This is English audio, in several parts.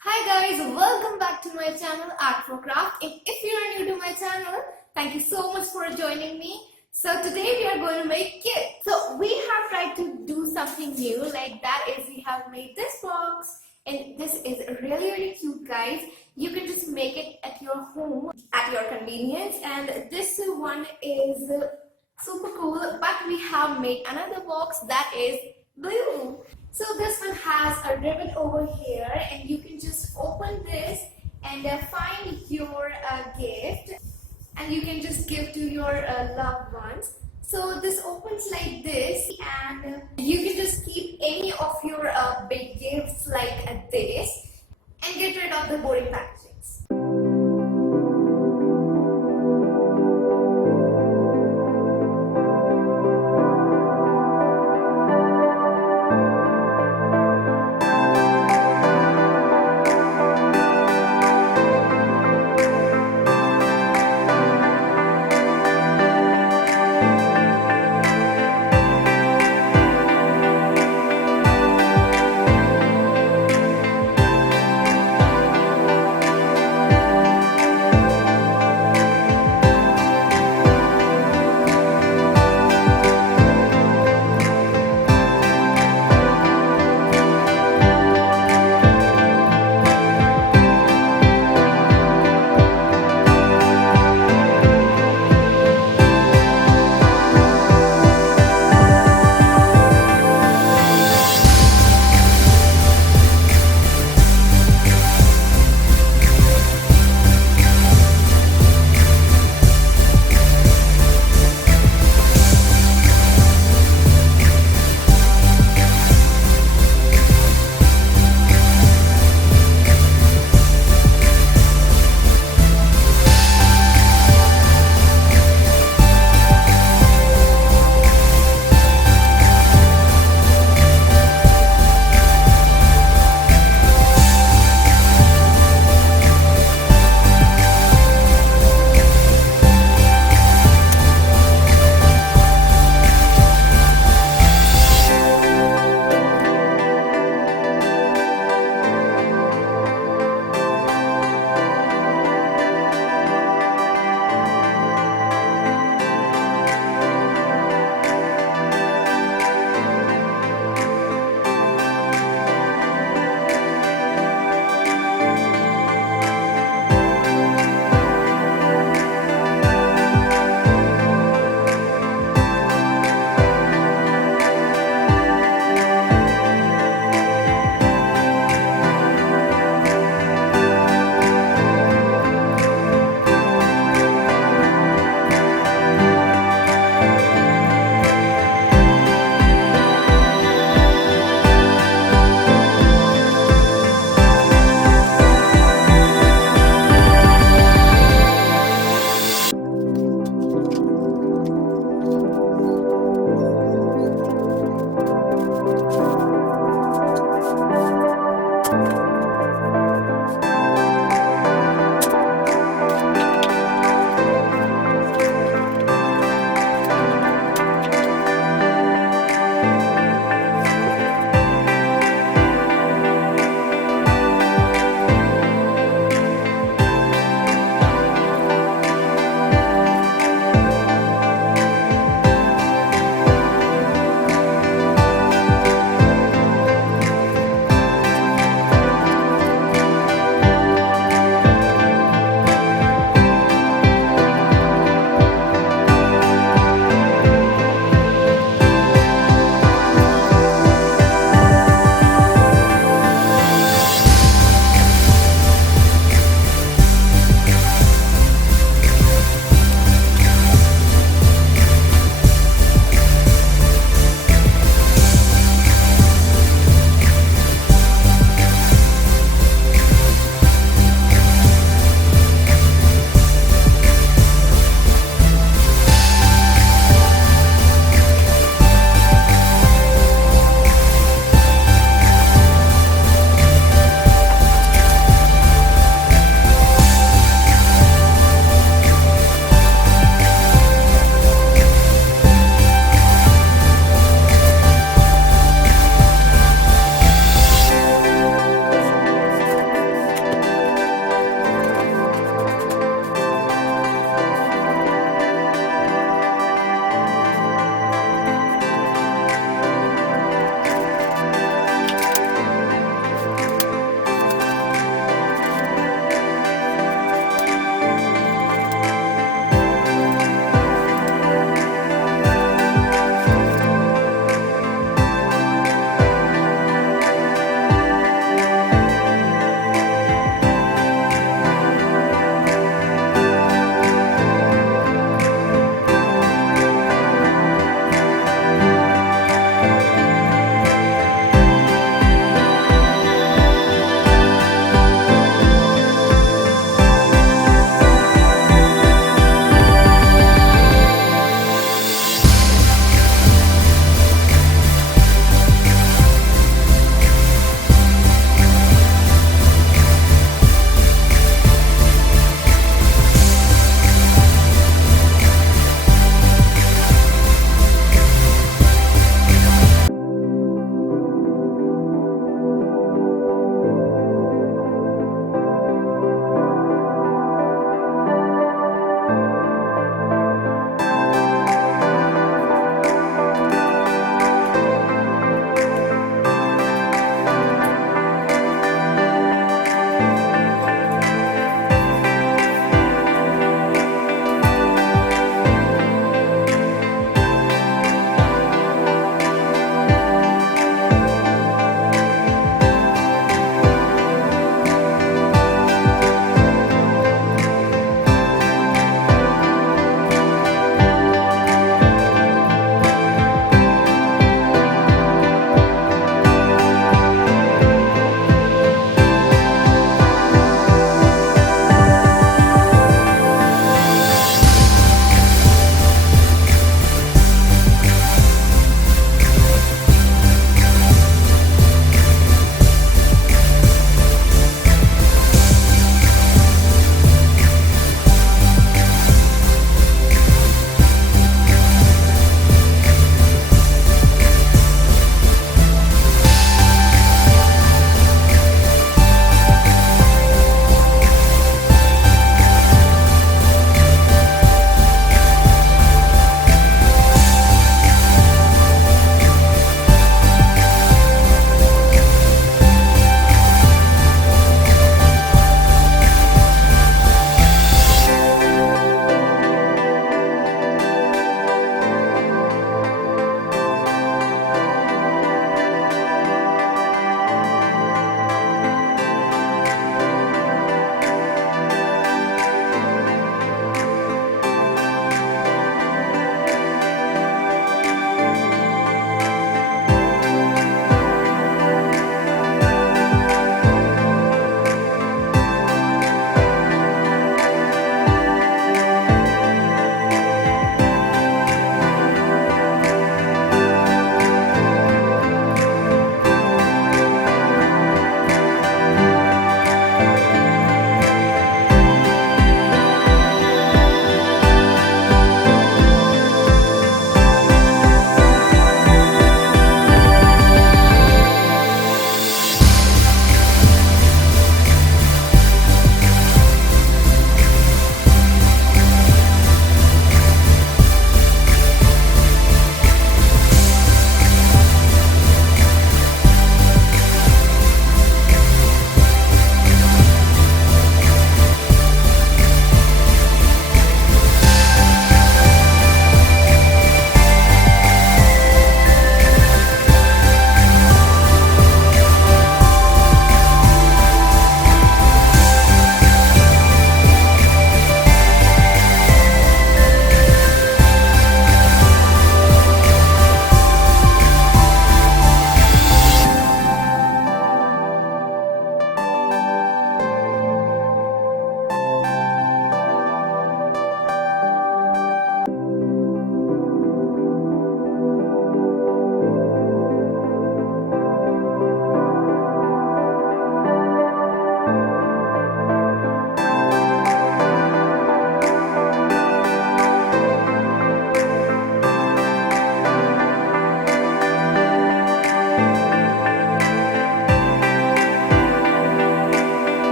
Hi guys, welcome back to my channel Art for Craft. And if you are new to my channel, thank you so much for joining me. So today we are going to make kit. So we have tried to do something new, like that is we have made this box, and this is really cute, guys. You can just make it at your home at your convenience, and this one is super cool. But we have made another box that is blue. So this one has a ribbon over here, and you can just open this and find your gift, and you can just give to your loved ones. So this opens like this, and you can just keep any of your big gifts like this and get rid of the boring packagings.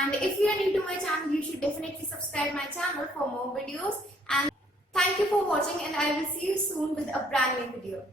And if you are new to my channel, you should definitely subscribe my channel for more videos. And thank you for watching, and I will see you soon with a brand new video.